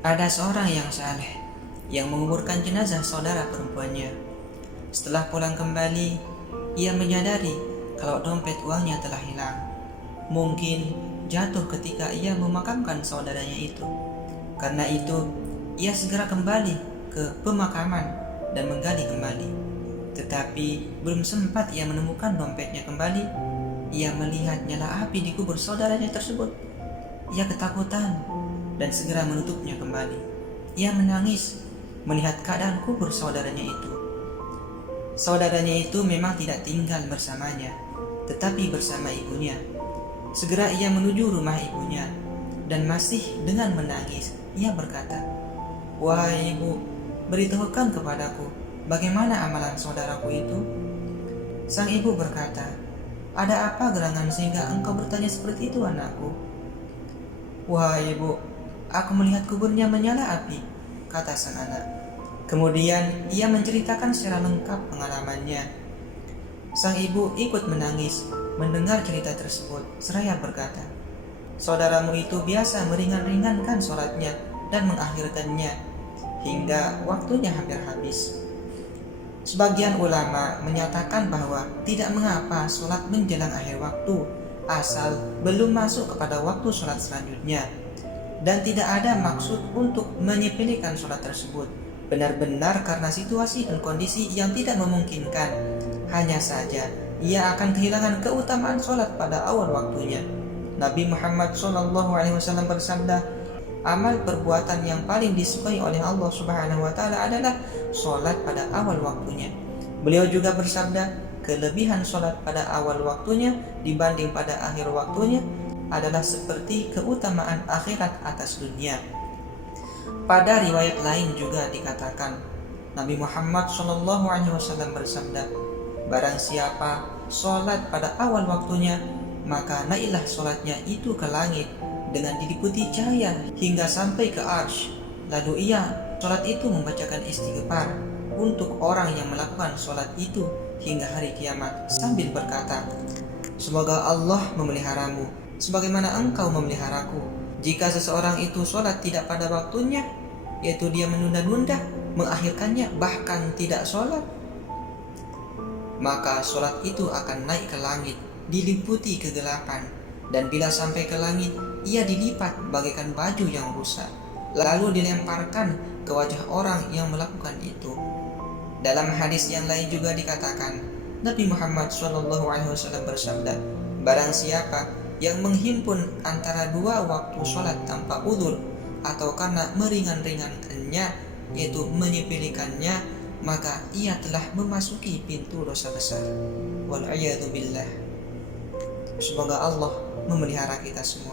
Ada seorang yang saleh yang menguburkan jenazah saudara perempuannya. Setelah pulang kembali, ia menyadari kalau dompet uangnya telah hilang. Mungkin jatuh ketika ia memakamkan saudaranya itu. Karena itu, ia segera kembali ke pemakaman dan menggali kembali. Tetapi belum sempat ia menemukan dompetnya kembali, ia melihat nyala api di kubur saudaranya tersebut. Ia ketakutan dan segera menutupnya kembali. Ia menangis melihat keadaan kubur saudaranya itu. Saudaranya itu memang tidak tinggal bersamanya, tetapi bersama ibunya. Segera ia menuju rumah ibunya dan masih dengan menangis ia berkata, "Wahai ibu, beritahukan kepadaku bagaimana amalan saudaraku itu." Sang ibu berkata, "Ada apa gerangan sehingga engkau bertanya seperti itu, anakku?" "Wahai ibu, aku melihat kuburnya menyala api," kata sang anak. Kemudian ia menceritakan secara lengkap pengalamannya. Sang ibu ikut menangis mendengar cerita tersebut seraya berkata, "Saudaramu itu biasa meringan-ringankan sholatnya dan mengakhirkannya hingga waktunya hampir habis." Sebagian ulama menyatakan bahwa tidak mengapa sholat menjelang akhir waktu asal belum masuk kepada waktu sholat selanjutnya, dan tidak ada maksud untuk menyepelekan sholat tersebut. Benar-benar karena situasi dan kondisi yang tidak memungkinkan. Hanya saja ia akan kehilangan keutamaan sholat pada awal waktunya. Nabi Muhammad SAW bersabda, "Amal perbuatan yang paling disukai oleh Allah Subhanahu wa Ta'ala adalah sholat pada awal waktunya." Beliau juga bersabda, "Kelebihan sholat pada awal waktunya dibanding pada akhir waktunya adalah seperti keutamaan akhirat atas dunia." Pada riwayat lain juga dikatakan, Nabi Muhammad SAW bersabda, "Barang siapa sholat pada awal waktunya, maka naiklah sholatnya itu ke langit dengan diliputi cahaya hingga sampai ke arsy. Lalu ia sholat itu membacakan istighfar untuk orang yang melakukan sholat itu hingga hari kiamat sambil berkata, semoga Allah memeliharamu sebagaimana engkau memeliharaku. Jika seseorang itu sholat tidak pada waktunya, yaitu dia menunda-nunda, mengakhirkannya, bahkan tidak sholat, maka sholat itu akan naik ke langit, diliputi kegelapan, dan bila sampai ke langit, ia dilipat bagaikan baju yang rusak, lalu dilemparkan ke wajah orang yang melakukan itu." Dalam hadis yang lain juga dikatakan, Nabi Muhammad SAW bersabda, "Barang siapa yang menghimpun antara dua waktu sholat tanpa udzur atau karena meringan-ringankannya, yaitu menyepelekannya, maka ia telah memasuki pintu dosa besar." Wal'iyadu billah. Semoga Allah memelihara kita semua.